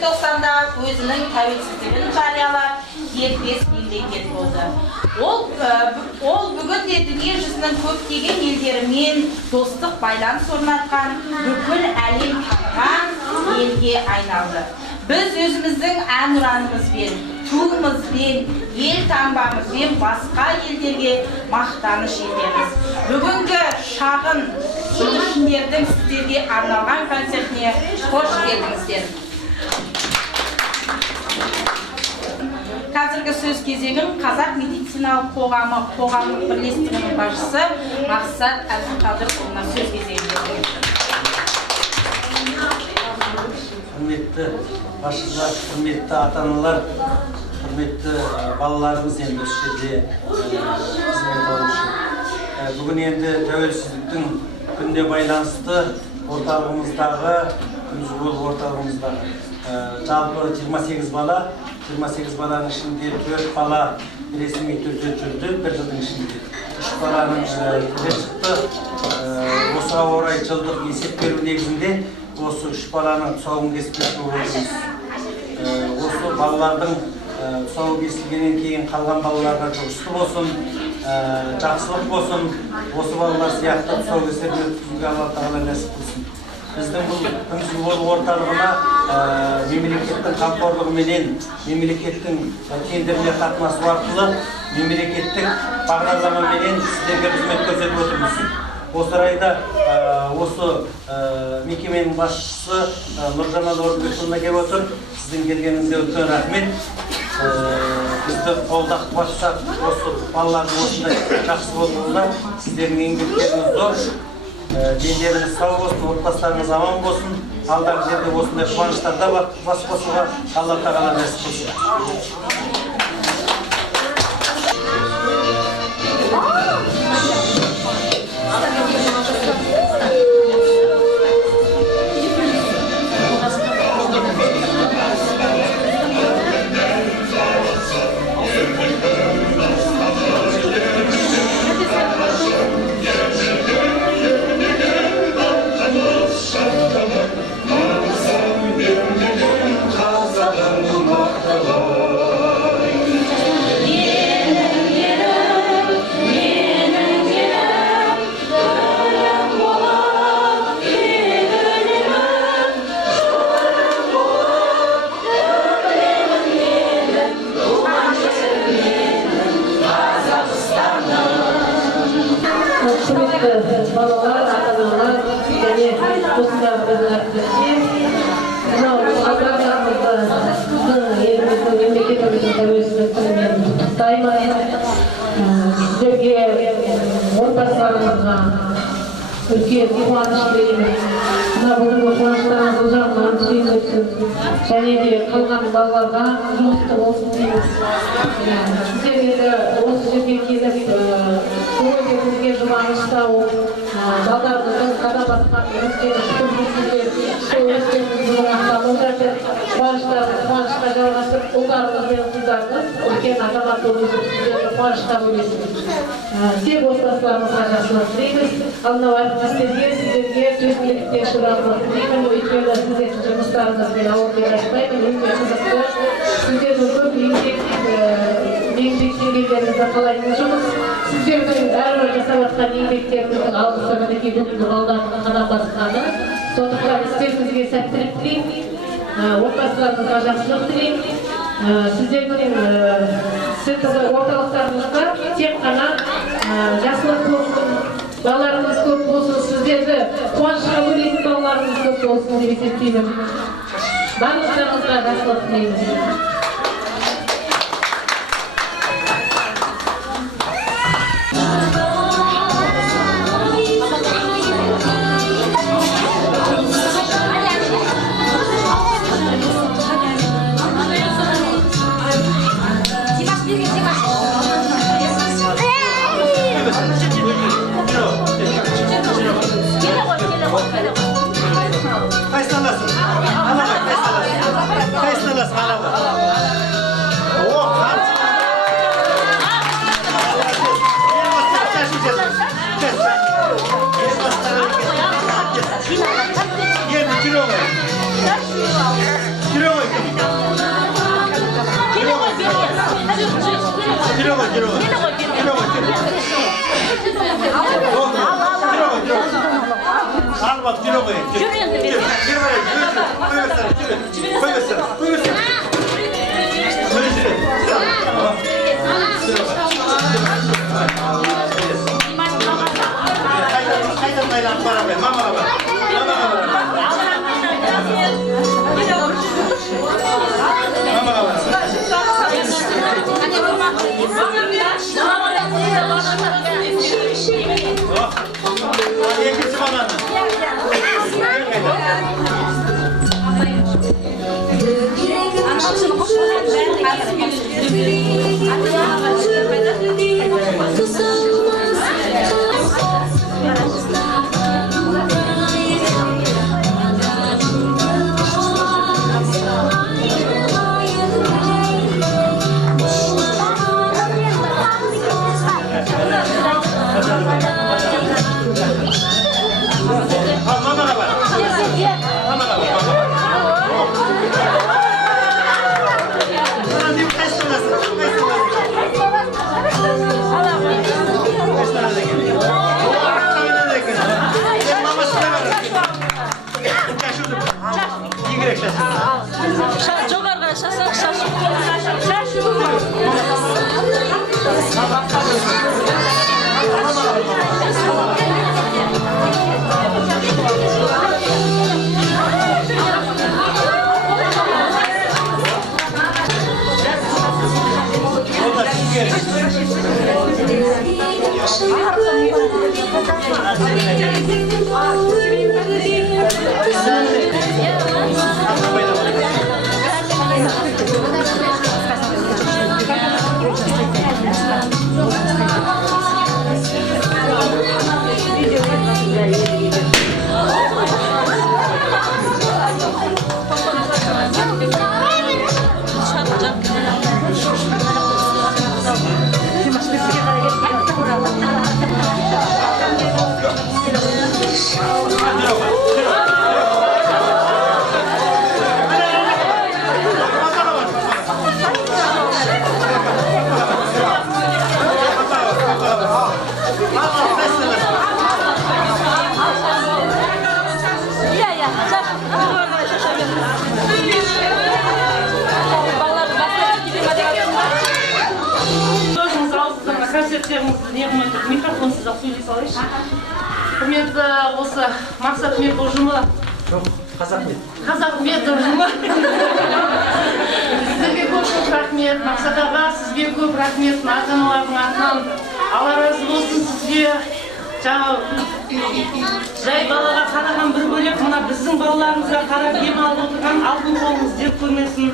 желтоқсанда өзінің тәуелсіздігін жариялап, дербес мемлекет болды. Ол бүгінде дүние жүзінің көптеген елдерімен достық байланыс орнатқан, бүкіл әлем таныған елге айналды. Біз өзіміздің әнұранымызбен, туымызбен, ел таңбамызбен басқа елдерге мақтаныш етеміз. Бүгінгі шағын бүлдіршіндердің сіздерге арналған концертіне қош келдіңіздер. Қазіргі сөз кезегін Қазақ медициналық қоғамы бірлестігінің басшысы Мақсат Әбдіқадырұлына сөз кезегін береді. Құрметті басшылар, құрметті ата-аналар, құрметті балаларымыз енді осы жерде қызмет алушы. Бүгін енді тәуелсіздіктің күніне байланысты орталығымыздағы, жалпы 28 бала, 28 баланың ішінде 4 бала ресми түрде жүрді, бір жылдың ішінде. 3 баланың тілі шықты. Осыға орай жылдық есеп беру негізінде осы 3 баланың тұсауын кеспек отырмыз. Осы балалардың тұсауы кесілгеннен кейін қалған балаларға жұғысты болсын, жақсылық болсын, осы балалар сияқты тұсау кесерін өткізуге Алла Тағала нәсіп қылсын. Біздің бұл күнсіз болу орталығына мемлекеттің қамқорлығыменен, мемлекеттің тендеріне қатынасу арқылы, мемлекеттік бағдарламаменен сіздерге қызмет көрсетіп отырмыз. Осы орайда осы мекеменің басшысы Нұржамал Орынбекұлына келіп отыр. Сіздің келгеніңізге үлкен рахмет. Бізді қолдап қуатсақ, осы балалардың осындай жақсы болуына сіздердің еңбектеріңіз зор. Денлеріңіз сау болсын, отбасыларыңыз аман болсын. Алдағы жерде осындай қуаныштарда бас қосуға Алла Тағала нәсіп қылсын. Балалар, ата-аналар, және достар біздің біздің еліміздің мемлекетіміздің тәуелсіздік күнімен құттықтаймын. Сіздерге отбасыларыңызға үлкен қуаныш тілеймін. Бүгінгі қуаныштарыңыз жағынан сүйінсін, және де қалған балаларға жұмысты болсын дейміз. Сіздерге осы жерге келіп көңілдеріңізге жұбаныш тауып, балдарыңыздың қадам басқан қуанышқа жалғасып, ұлдарыңыз бен қыздарыңыз үлкен азамат болып сіздерді қуанышқа бөлесіз. Тек отбасыларыңызға жақсылық тілейміз. Мынау әріптестерге, сіздерге төзімділікпен шыдамдылық тілеймін. Өйткені сіздердің жұмыстарыңызбен ауыр деп айтпаймын, өте қызықты. Сіздердің көп еңбектегендеріңізді қалайтын жұмыс. Сіздердің әрбір жасап жатқан еңбектеріңіздің алғысы мінекей бүгінгі балалардың қадам басқаны. Сондықтан істеріңізге сәттілік тілеймін. Отбасыларыңызға жақсылық тілеймін. Сіздердің орталықтарыңызға тек қана жақсылық болсын, балаларыңыз көп болсын, сіздерді қуанышқа бөлейтін балаларыңыз көп болсын деп есептеймін. Барлықтарыңызға жақсылық тілеймін. Қайсыналасың? Қайсыналасың? Al bak, yürü koy. Микрофонсыз сөйлей салайыншы. Құрметті осы Мақсат Мед ұжымы. Қазақ Мед ұжымы. Сіздерге көп рахмет. Мақсат аға, сізге көп рахмет. Ата-аналардың атынан Алла разы болсын сізге. Жай балаға қараған бір бөлек, мына біздің балаларымызға қарап ем алып отырған алтын қолыңыз деп көрмесін.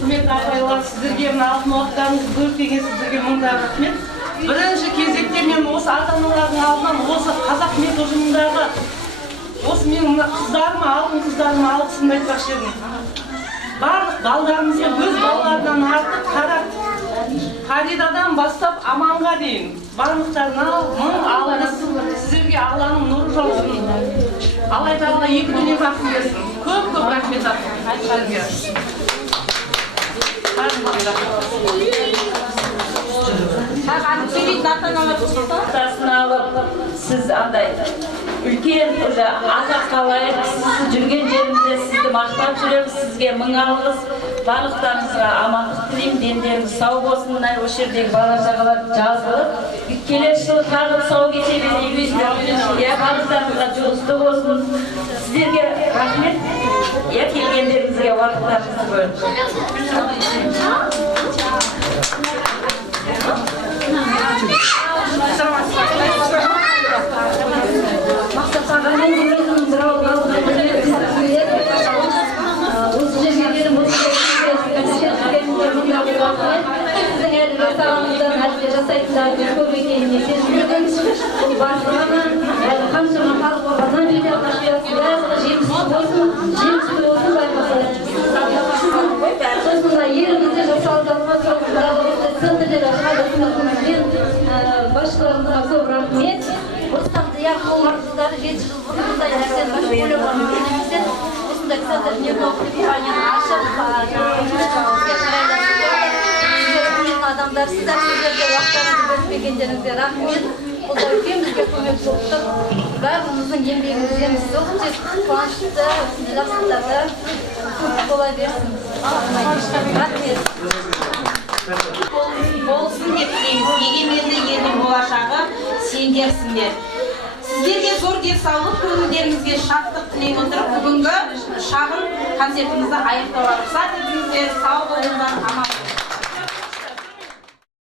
Құрметті ағайлар, сіздерге мына алтын уақыттарыңызды бөліп берген сіздерге мыңда рахмет. Бірінші кезекте мен осы ата-аналардың алдынан осы Қазақ Мед ұжымындағы осы менің қыздарыма, алтын қыздарыма алғысымды айтпақшы едім. Барлық балдарымызға өз балаларынан артық қарап, Фаридадан бастап Аманға дейін барлықтарына мың алғыс. Сіздерге Алланың нұры жаусын. Алла Тағала екі дүние бақсын берсін. Көп рахмет айтқаныңызға. Siz андай үлкен уже ата қалайық, сіз жүрген жеріңізде сізді мақтап жүреміз, сізге мың алғыс, барлықтарыңызға амандық тілеймін, дендеріңіз сау болсын. Мына осы жердегі бала шағалар жазылып, келер жылы тағы тұсау кеседі дейміз, барлықтарыңызға жұлысты болсын. Сіздерге рахмет, келгендеріңізге уақыттарыңызды бөліп. Мақсат ағамен өзінің бір алып осы жерге келіп сіздің әлі жасағаныңыздан әлі жасайтындарыңыз көп екеніне сезінемін. Басылығынан қаншама халық болғаннан бері нашиясында жемісті болсын байқасалар. Сосын елімізде жасалданған центрлер ашқандығымызбен басшыларымызға көп рахмет. Осыдан яғын оларыңыздары 7 жыл бұрын бұндай нәрсені башқа ойлауға мүмкін еместен осындай центр невропатияны ашып келгендеріңізге рахмет. Бұл да үлкен бізге көмек болып тұр. Барлығымыздың еңбегімізден сол тек қуанышты, жақсылықтарда көп бола берсін. Рахмет. Болсын деп тілейміз. Егеменді елдің болашағы сендерсіңдер. Сіздерге зор денсаулық, көңілдеріңізге шаттық тілей отырып, бүгінгі шағын концертімізді аяқтауға рұқсат етіңіздер. Сау болыңыздар, аман